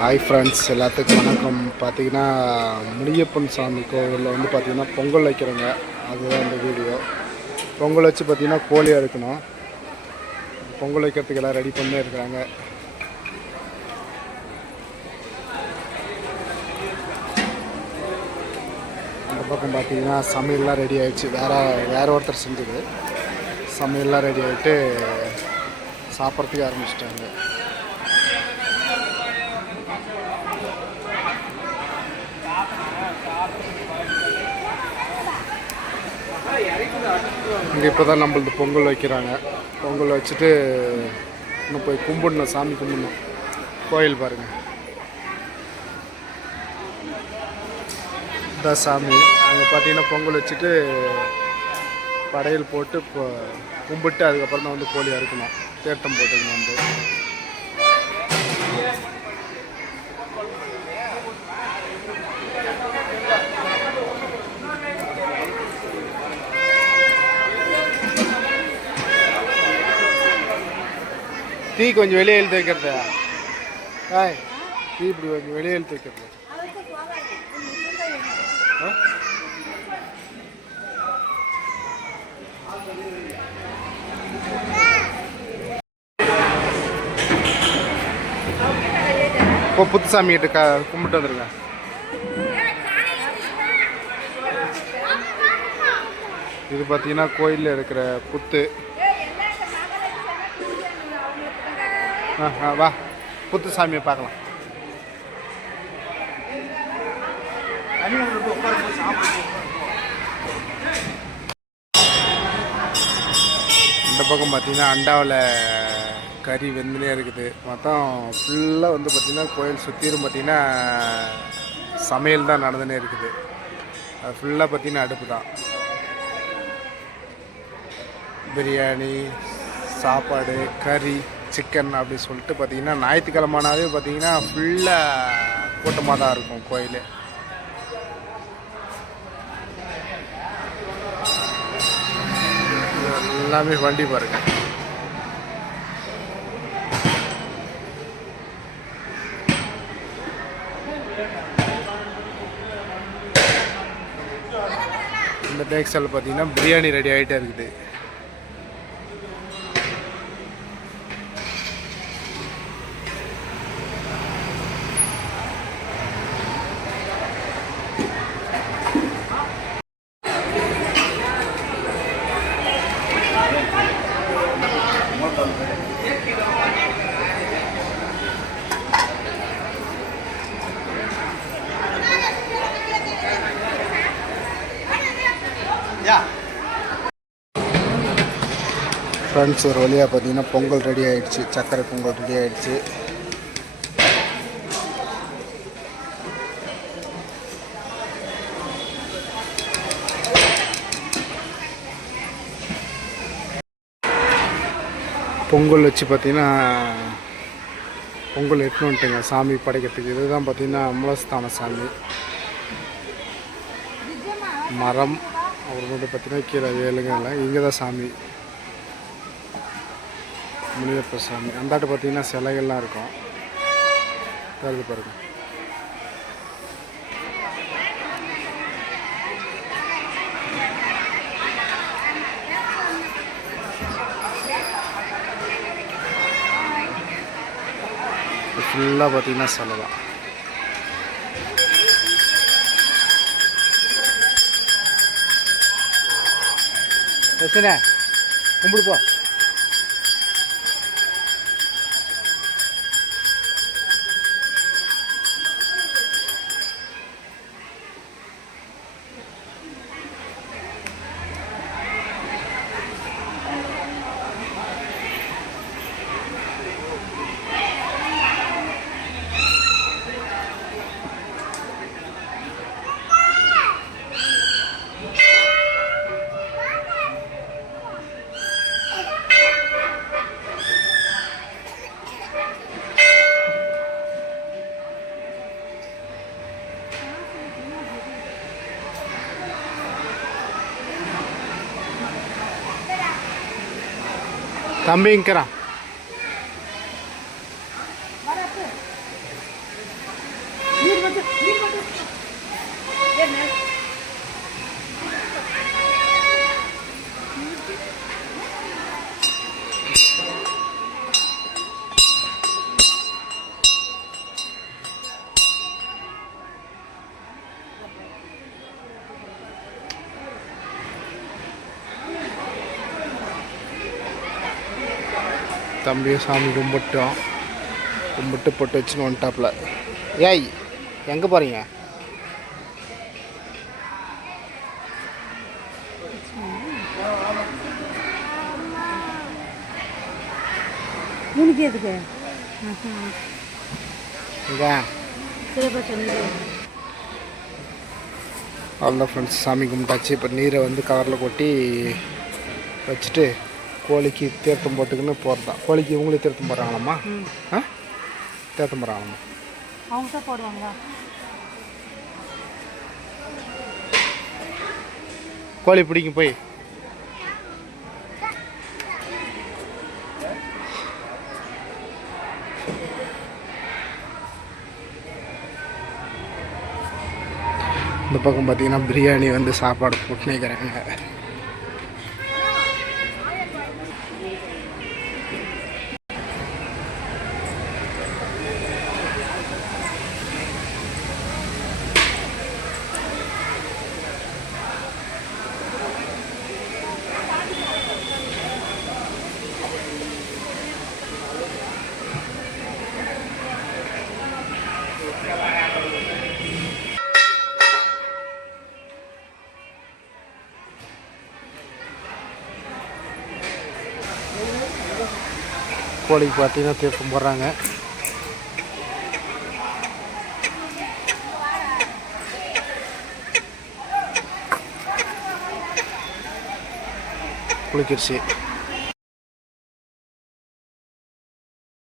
Hi friends, எல்லாத்துக்கும் வணக்கம். பார்த்திங்கன்னா முனியப்பன் சாமி கோவிலில் வந்து பார்த்திங்கன்னா பொங்கல் வைக்கிறோங்க. அதுதான் இந்த வீடியோ. பொங்கல் வச்சு பார்த்திங்கன்னா கோழி அறுக்கணும். பொங்கல் வைக்கிறதுக்கு எல்லாம் ரெடி பண்ணி இருக்கிறாங்க. அந்த பக்கம் பார்த்திங்கன்னா சமையல்லாம் ரெடி ஆகிடுச்சு. வேறு ஒருத்தர் செஞ்சது. சமையல்லாம் ரெடி ஆகிட்டு சாப்பிட்றதுக்கு ஆரம்பிச்சிட்டாங்க. இங்கே இப்போ தான் நம்மளது பொங்கல் வைக்கிறாங்க. பொங்கல் வச்சுட்டு இன்னும் போய் கும்பிடணும், சாமி கும்பிடணும். கோயில் பாருங்கள், இதான் சாமி. அங்கே பார்த்தீங்கன்னா பொங்கல் வச்சுட்டு படையல் போட்டு இப்போ கும்பிட்டு அதுக்கப்புறம் தான் வந்து கோழி அறுக்கணும். தேட்டம் போட்டுக்கணும். வந்து டீ கொஞ்சம் வெளியே எழுத்து வைக்கிறதா? ஹாய், டீ இப்படி கொஞ்சம் வெளியே எழுத்து வைக்கிறது. இப்போ புத்துசாமிகிட்ட கும்பிட்டு வந்துருங்க. இது பார்த்தீங்கன்னா கோயிலில் இருக்கிற புத்து. வா, புத்து சாமியை பார்க்கலாம். இந்த பக்கம் பார்த்தீங்கன்னா அண்டாவில் கறி வெந்துனே இருக்குது. மொத்தம் ஃபுல்லாக வந்து பார்த்திங்கன்னா கோயில் சுற்றிலும் பார்த்திங்கன்னா சமையல் தான் நடந்துனே இருக்குது. அது ஃபுல்லாக பார்த்திங்கன்னா அடுப்பு தான். பிரியாணி, சாப்பாடு, கறி, சிக்கன் அப்படி சொல்லிட்டு பார்த்திங்கன்னா ஞாயிற்றுக்கிழமானாவே பார்த்திங்கன்னா ஃபுல்லாக கூட்டமாக தான் இருக்கும் கோயில். எல்லாமே வண்டி பாருங்க. இந்த டேக்ஸில் பார்த்திங்கன்னா பிரியாணி ரெடி ஆகிட்டே இருக்குது. ஃப்ரெண்ட்ஸ், ஒரு வழியாக பார்த்தீங்கன்னா பொங்கல் ரெடி ஆகிடுச்சு. சக்கரை பொங்கல் ரெடி ஆகிடுச்சு. பொங்கல் வச்சு பார்த்திங்கன்னா பொங்கல் எட்டுன்னு வந்துட்டுங்க சாமி படைக்கிறதுக்கு. இதுதான் பார்த்திங்கன்னா மூலஸ்தான சாமி. மரம் அவர் வந்து பார்த்திங்கன்னா கீழே ஏழுங்க இங்கே தான் சாமி முனியப்ப சாமி. அந்தாட்டு பார்த்திங்கன்னா சிலைகள்லாம் இருக்கும். அது பாருங்க. ஃபுல்லாக பார்த்திங்கன்னா சிலை தான். கும்பிடுப்பா. தம்பிங்கிறான். தம்பியும் சாமி கும்பிட்டு போட்டு வச்சுன்னு வந்துட்டாப்புல. ஏய் எங்கே போகிறீங்க? அவ்வளோதான் ஃப்ரெண்ட்ஸ், சாமி கும்பிட்டாச்சு. இப்போ நீரை வந்து கவரில் கொட்டி வச்சுட்டு கோழிக்கு தீர்த்தம் போட்டுக்குன்னு போகிறது தான். கோழிக்கு இவங்களே தீர்த்தம் போடுறாங்களாம்மா? ஆ, தீர்த்தம் போடுறாங்களாம்மா. அவங்க தான் போடுவாங்களா? கோழி பிடிக்கும் போய். இந்த பக்கம் பார்த்தீங்கன்னா பிரியாணி வந்து சாப்பாடு போட்டுன்னு இருக்கிறாங்க. கோழிக்கு பார்த்தீங்கன்னா தீர்த்தம் போடுறாங்க. குளிக்கிடுச்சு.